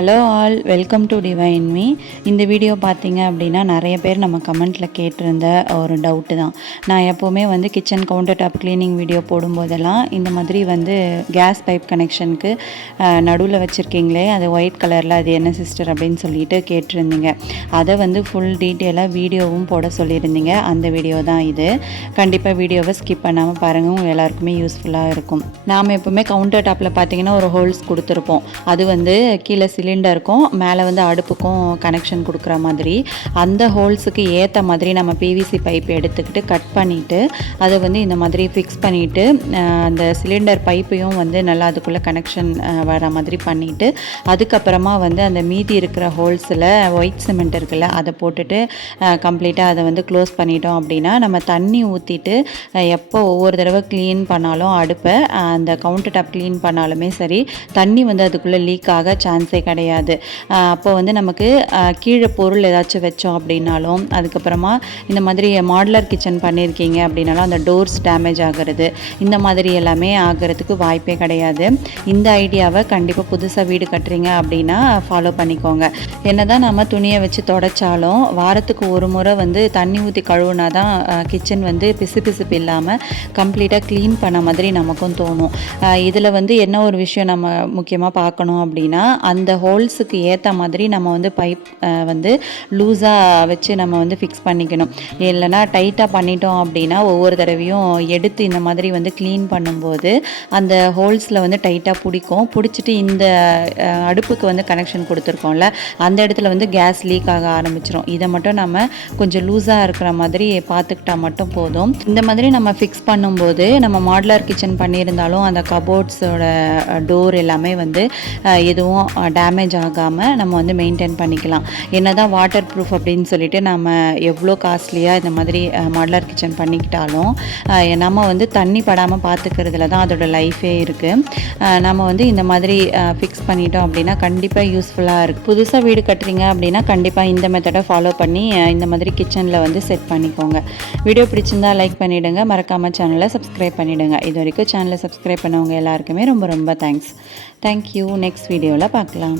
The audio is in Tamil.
Hello all welcome to divine me இந்த வீடியோ பார்த்தீங்க அப்படின்னா நிறைய பேர் நம்ம கமெண்ட்டில் கேட்டிருந்த ஒரு டவுட்டு தான். நான் எப்போவுமே வந்து kitchen counter top cleaning video போடும்போதெல்லாம் இந்த மாதிரி வந்து கேஸ் பைப் கனெக்ஷனுக்கு நடுவில் வச்சுருக்கீங்களே அது ஒயிட் கலரில் அது என்ன சிஸ்டர் அப்படின்னு சொல்லிட்டு கேட்டிருந்தீங்க. அதை வந்து ஃபுல் டீட்டெயிலாக வீடியோவும் போட சொல்லியிருந்தீங்க. அந்த வீடியோ தான் இது. கண்டிப்பாக வீடியோவை ஸ்கிப் பண்ணாமல் பாருங்கள் உங்கள் எல்லாருக்குமே யூஸ்ஃபுல்லாக இருக்கும். நாம் எப்போவுமே கவுண்டர் டாப்பில் பார்த்தீங்கன்னா ஒரு ஹோல்ஸ் கொடுத்துருப்போம். அது வந்து கீழே சிலிண்டருக்கும் மேலே வந்து அடுப்புக்கும் கனெக்ஷன் கொடுக்குற மாதிரி அந்த ஹோல்ஸுக்கு ஏற்ற மாதிரி நம்ம பிவிசி பைப் எடுத்துக்கிட்டு கட் பண்ணிவிட்டு அதை வந்து இந்த மாதிரி ஃபிக்ஸ் பண்ணிவிட்டு அந்த சிலிண்டர் பைப்பையும் வந்து நல்லா அதுக்குள்ளே கனெக்ஷன் வர மாதிரி பண்ணிவிட்டு அதுக்கப்புறமா வந்து அந்த மீதி இருக்கிற ஹோல்ஸில் ஒயிட் சிமெண்ட் இருக்குல்ல அதை போட்டுட்டு கம்ப்ளீட்டாக அதை வந்து க்ளோஸ் பண்ணிட்டோம் அப்படின்னா நம்ம தண்ணி ஊற்றிட்டு எப்போ ஒவ்வொரு தடவை க்ளீன் பண்ணாலும் அடுப்பை அந்த கவுண்டர் டாப் க்ளீன் பண்ணாலுமே சரி தண்ணி வந்து அதுக்குள்ளே லீக் ஆக சான்ஸே கிடையாது. அப்போ வந்து நமக்கு கீழே பொருள் ஏதாச்சும் வச்சோம் அப்படின்னாலும் அதுக்கப்புறமா இந்த மாதிரி மாடுலர் கிச்சன் பண்ணியிருக்கீங்க அப்படின்னாலும் அந்த டோர்ஸ் டேமேஜ் ஆகிறது இந்த மாதிரி எல்லாமே ஆகிறதுக்கு வாய்ப்பே கிடையாது. இந்த ஐடியாவை கண்டிப்பாக புதுசாக வீடு கட்டுறீங்க அப்படின்னா ஃபாலோ பண்ணிக்கோங்க. என்ன தான் நம்ம துணியை வச்சு தொடச்சாலும் வாரத்துக்கு ஒரு முறை வந்து தண்ணி ஊற்றி கழுவுனா தான் கிச்சன் வந்து பிசு பிசுப்பு இல்லாமல் கம்ப்ளீட்டாக க்ளீன் பண்ண மாதிரி நமக்கும் தோணும். இதில் வந்து என்ன ஒரு விஷயம் நம்ம முக்கியமாக பார்க்கணும் அப்படின்னா அந்த ஹோல்ஸுக்கு ஏற்ற மாதிரி நம்ம வந்து பைப் வந்து லூஸாக வச்சு நம்ம வந்து ஃபிக்ஸ் பண்ணிக்கணும். இல்லைனா டைட்டாக பண்ணிட்டோம் அப்படின்னா ஒவ்வொரு தடவையும் எடுத்து இந்த மாதிரி வந்து க்ளீன் பண்ணும்போது அந்த ஹோல்ஸில் வந்து டைட்டாக பிடிக்கும். பிடிச்சிட்டு இந்த அடுப்புக்கு வந்து கனெக்ஷன் கொடுத்துருக்கோம்ல அந்த இடத்துல வந்து கேஸ் லீக் ஆக ஆரம்பிச்சிடும் இதை மட்டும் நம்ம கொஞ்சம் லூஸாக இருக்கிற மாதிரி பார்த்துக்கிட்டா மட்டும் போதும். இந்த மாதிரி நம்ம ஃபிக்ஸ் பண்ணும்போது நம்ம மாடுலர் கிச்சன் பண்ணியிருந்தாலும் அந்த கபோர்ட்ஸோட டோர் எல்லாமே வந்து எதுவும் டேமேஜ் ஆகாமல் நம்ம வந்து மெயின்டைன் பண்ணிக்கலாம். என்ன தான் வாட்டர் ப்ரூஃப் அப்படின்னு சொல்லிட்டு நம்ம எவ்வளோ காஸ்ட்லியாக இந்த மாதிரி மாடலர் கிச்சன் பண்ணிக்கிட்டாலும் நம்ம வந்து தண்ணி படாமல் பார்த்துக்கிறதுல தான் அதோட லைஃபே இருக்குது நம்ம வந்து இந்த மாதிரி ஃபிக்ஸ் பண்ணிட்டோம் அப்படின்னா கண்டிப்பாக யூஸ்ஃபுல்லாக இருக்குது புதுசாக வீடு கட்டுறீங்க அப்படின்னா கண்டிப்பாக இந்த மெத்தடை ஃபாலோ பண்ணி இந்த மாதிரி கிச்சனில் வந்து செட் பண்ணிக்கோங்க. வீடியோ பிடிச்சிருந்தா லைக் பண்ணிவிடுங்க மறக்காமல் சேனலை சப்ஸ்கிரைப் பண்ணிவிடுங்க இது வரைக்கும் சேனலை சப்ஸ்கிரைப் பண்ணவங்க எல்லாருக்குமே ரொம்ப ரொம்ப தேங்க்ஸ் தேங்க்யூ நெக்ஸ்ட் வீடியோவில் பார்க்கலாம்.